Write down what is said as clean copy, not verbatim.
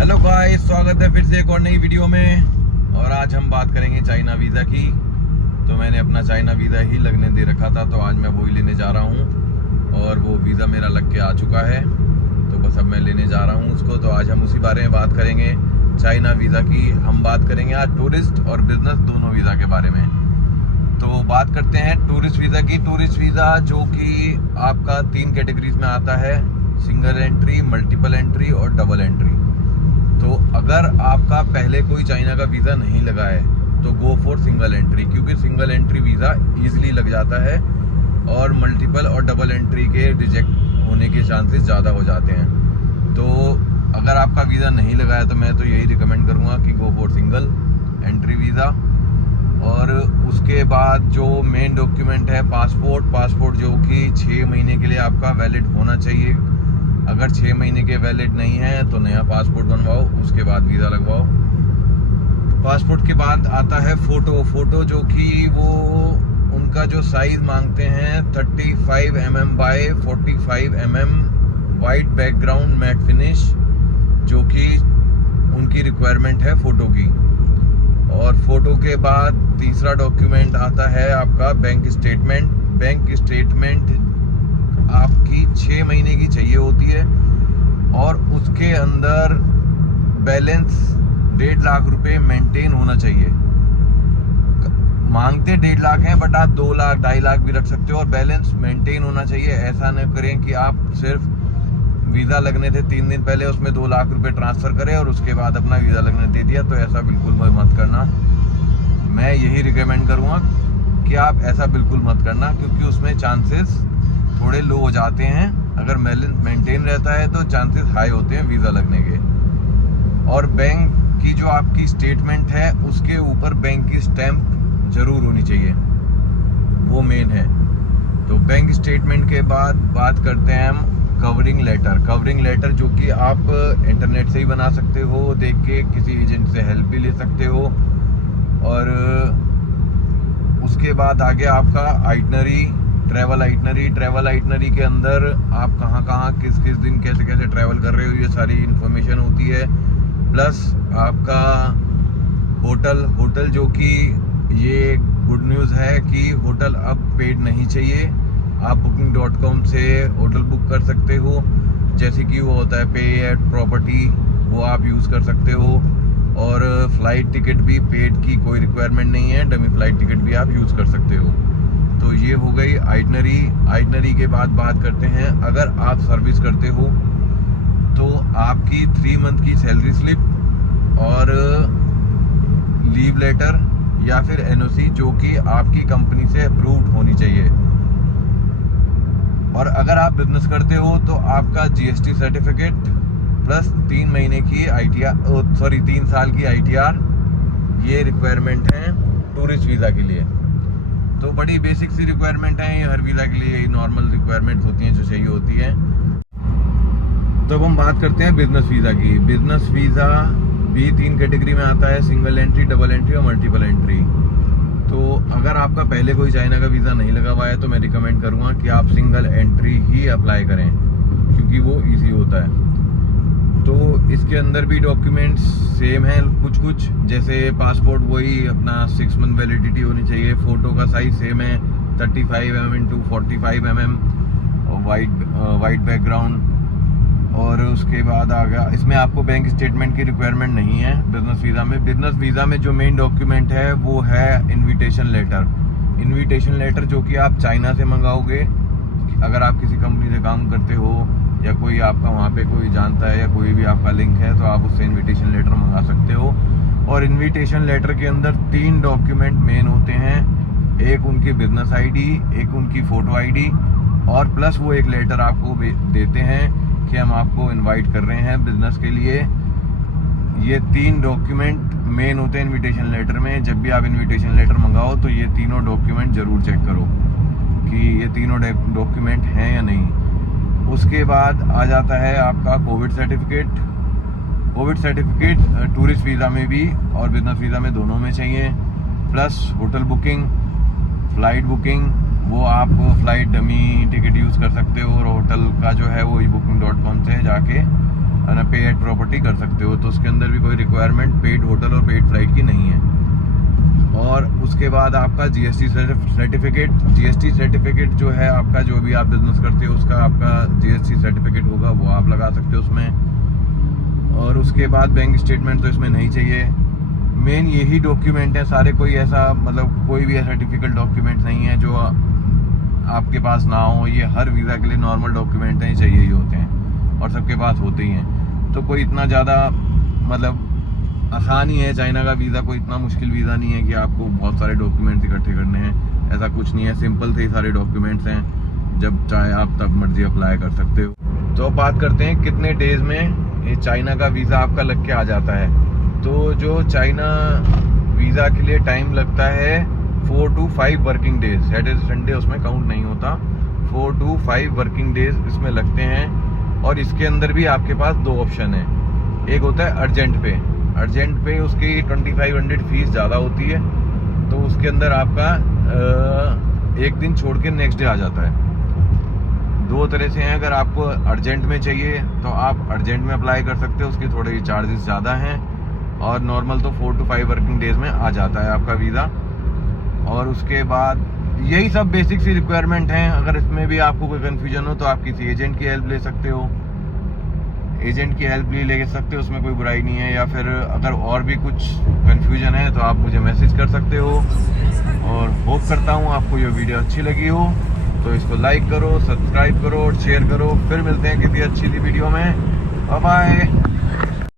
Hello guys, स्वागत है फिर से एक और नई वीडियो में। और आज हम बात करेंगे चाइना वीज़ा की। तो मैंने अपना चाइना वीज़ा ही लगने दे रखा था, तो आज मैं वही लेने जा रहा हूँ और वो वीज़ा मेरा लग के आ चुका है। तो बस अब मैं लेने जा रहा हूँ उसको। तो आज हम उसी बारे में बात करेंगे, चाइना वीज़ा की। हम बात करेंगे आज टूरिस्ट और बिजनेस दोनों वीज़ा के बारे में। तो बात करते हैं टूरिस्ट वीज़ा की। टूरिस्ट वीज़ा जो कि आपका 3 कैटेगरीज में आता है, सिंगल एंट्री, मल्टीपल एंट्री और डबल एंट्री। तो अगर आपका पहले कोई चाइना का वीज़ा नहीं लगा है तो गो फॉर सिंगल एंट्री, क्योंकि सिंगल एंट्री वीज़ा इजीली लग जाता है और मल्टीपल और डबल एंट्री के रिजेक्ट होने के चांसेस ज़्यादा हो जाते हैं। तो अगर आपका वीज़ा नहीं लगा है तो मैं तो यही रिकमेंड करूँगा कि go for single entry visa. और उसके बाद जो मेन डॉक्यूमेंट है पासपोर्ट जो कि 6 महीने के लिए आपका वैलिड होना चाहिए। अगर 6 महीने के वैलिड नहीं है तो नया पासपोर्ट बनवाओ, उसके बाद वीज़ा लगवाओ। पासपोर्ट के बाद आता है फ़ोटो जो कि वो उनका जो साइज़ मांगते हैं 35 mm by 45 mm, white background matte finish, जो कि उनकी रिक्वायरमेंट है फ़ोटो की। और फ़ोटो के बाद तीसरा डॉक्यूमेंट आता है आपका बैंक स्टेटमेंट आपकी 6 महीने की चाहिए होती है और उसके अंदर बैलेंस 1.5 लाख रुपए मेंटेन होना चाहिए। मांगते 1.5 लाख हैं, बट आप 2 लाख 2.5 लाख भी रख सकते हो और बैलेंस मेंटेन होना चाहिए। ऐसा न करें कि आप सिर्फ वीज़ा लगने थे 3 दिन पहले उसमें 2 लाख रुपए ट्रांसफ़र करें और उसके बाद अपना वीज़ा लगने दे दिया। तो ऐसा बिल्कुल मत करना। मैं यही रिकमेंड करूँगा कि आप ऐसा बिल्कुल मत करना, क्योंकि उसमें चांसेस थोड़े लो हो जाते हैं। अगर मेंटेन रहता है तो चांसेस हाई होते हैं वीज़ा लगने के। और बैंक की जो आपकी स्टेटमेंट है उसके ऊपर बैंक की स्टैंप जरूर होनी चाहिए, वो मेन है। तो बैंक स्टेटमेंट के बाद बात करते हैं हम कवरिंग लेटर जो कि आप इंटरनेट से ही बना सकते हो, देख के किसी एजेंट से हेल्प भी ले सकते हो। और उसके बाद आगे आपका ट्रैवल आइटनरी के अंदर आप कहाँ किस दिन कैसे ट्रैवल कर रहे हो, ये सारी इन्फॉर्मेशन होती है। प्लस आपका होटल जो कि ये गुड न्यूज़ है कि होटल अब पेड नहीं चाहिए। आप booking.com से होटल बुक कर सकते हो, जैसे कि वो होता है पे एट प्रॉपर्टी, वो आप यूज़ कर सकते हो। और फ्लाइट टिकट भी पेड की कोई रिक्वायरमेंट नहीं है, डमी फ्लाइट टिकट भी आप यूज़ कर सकते हो। तो ये हो गई आइटनरी के बाद बात करते हैं, अगर आप सर्विस करते हो तो आपकी 3 मंथ की सैलरी स्लिप और लीव लेटर या फिर NOC जो कि आपकी कंपनी से अप्रूव्ड होनी चाहिए। और अगर आप बिजनेस करते हो तो आपका GST सर्टिफिकेट प्लस 3 महीने की 3 साल की ITR, ये रिक्वायरमेंट है टूरिस्ट वीज़ा के लिए। तो बड़ी बेसिक सी रिक्वायरमेंट है, ये हर वीज़ा के लिए नॉर्मल रिक्वायरमेंट होती हैं जो चाहिए होती है। तो अब हम बात करते हैं बिजनेस वीज़ा की। बिजनेस वीज़ा भी 3 कैटेगरी में आता है, सिंगल एंट्री, डबल एंट्री और मल्टीपल एंट्री। तो अगर आपका पहले कोई चाइना का वीज़ा नहीं लगा हुआ है तो मैं रिकमेंड करूँगा कि आप सिंगल एंट्री ही अप्लाई करें, क्योंकि वो ईजी होता है। तो इसके अंदर भी डॉक्यूमेंट्स सेम हैं कुछ, जैसे पासपोर्ट वही अपना 6 मंथ वैलिडिटी होनी चाहिए। फ़ोटो का साइज़ सेम है 35 mm × 45 mm, वाइट बैकग्राउंड। और उसके बाद आ गया, इसमें आपको बैंक स्टेटमेंट की रिक्वायरमेंट नहीं है बिजनेस वीज़ा में। जो मेन डॉक्यूमेंट है वो है इन्विटेशन लेटर जो कि आप चाइना से मंगाओगे। अगर आप किसी कंपनी से काम करते हो या कोई आपका वहाँ पे कोई जानता है या कोई भी आपका लिंक है तो आप उससे इन्विटेशन लेटर मंगा सकते हो। और इन्विटेशन लेटर के अंदर 3 डॉक्यूमेंट मेन होते हैं, एक उनकी बिजनेस ID, एक उनकी फ़ोटो ID और प्लस वो एक लेटर आपको देते हैं कि हम आपको इनवाइट कर रहे हैं बिजनेस के लिए। ये 3 डॉक्यूमेंट मेन होते हैं इनविटेशन लेटर में। जब भी आप इनविटेशन लेटर मंगाओ तो ये तीनों डॉक्यूमेंट ज़रूर चेक करो कि ये तीनों डॉक्यूमेंट हैं या नहीं। उसके बाद आ जाता है आपका कोविड सर्टिफिकेट टूरिस्ट वीज़ा में भी और बिजनेस वीज़ा में दोनों में चाहिए। Plus hotel booking, flight booking, वो आप फ्लाइट डमी टिकट यूज़ कर सकते हो और होटल का जो है वो booking.com से जाके पेड प्रॉपर्टी कर सकते हो। तो उसके अंदर भी कोई रिक्वायरमेंट पेड होटल और पेड फ्लाइट की नहीं है। और उसके बाद आपका जीएसटी सर्टिफिकेट जो है आपका, जो भी आप बिजनेस करते हो उसका आपका जीएसटी सर्टिफिकेट होगा, वो आप लगा सकते हो उसमें। और उसके बाद बैंक स्टेटमेंट तो इसमें नहीं चाहिए। मेन यही डॉक्यूमेंट है सारे, कोई ऐसा मतलब कोई भी ऐसा डिफिकल्ट डॉक्यूमेंट नहीं है जो आपके पास ना हो। ये हर वीज़ा के लिए नॉर्मल डॉक्यूमेंट हैं, चाहिए ही होते हैं और सबके पास होते ही हैं। तो कोई इतना ज़्यादा मतलब आसान ही है चाइना का वीज़ा, कोई इतना मुश्किल वीज़ा नहीं है कि आपको बहुत सारे डॉक्यूमेंट्स इकट्ठे करने हैं, ऐसा कुछ नहीं है। सिंपल से ही सारे डॉक्यूमेंट्स हैं, जब चाहे आप तब मर्जी अप्लाई कर सकते हो। तो अब बात करते हैं कितने डेज़ में ये चाइना का वीज़ा आपका लग के आ जाता है। तो जो चाइना वीज़ा के लिए टाइम लगता है 4 to 5 working days, Saturday Sunday उसमें काउंट नहीं होता। 4 to 5 वर्किंग डेज इसमें लगते हैं। और इसके अंदर भी आपके पास दो ऑप्शन है। एक होता है अर्जेंट पे उसकी 2500 फीस ज़्यादा होती है, तो उसके अंदर आपका एक दिन छोड़ के नेक्स्ट डे आ जाता है। दो तरह से हैं, अगर आपको अर्जेंट में चाहिए तो आप अर्जेंट में अप्लाई कर सकते हो, उसके थोड़े चार्जेस ज़्यादा हैं। और नॉर्मल तो 4 to 5 वर्किंग डेज में आ जाता है आपका वीज़ा। और उसके बाद यही सब बेसिक सी रिक्वायरमेंट हैं। अगर इसमें भी आपको कोई कन्फ्यूजन हो तो आप किसी एजेंट की हेल्प ले सकते हो, एजेंट की हेल्प भी ले सकते हो, उसमें कोई बुराई नहीं है। या फिर अगर और भी कुछ कन्फ्यूजन है तो आप मुझे मैसेज कर सकते हो। और होप करता हूँ आपको ये वीडियो अच्छी लगी हो, तो इसको लाइक करो, सब्सक्राइब करो और शेयर करो। फिर मिलते हैं किसी अच्छी सी वीडियो में। Bye bye.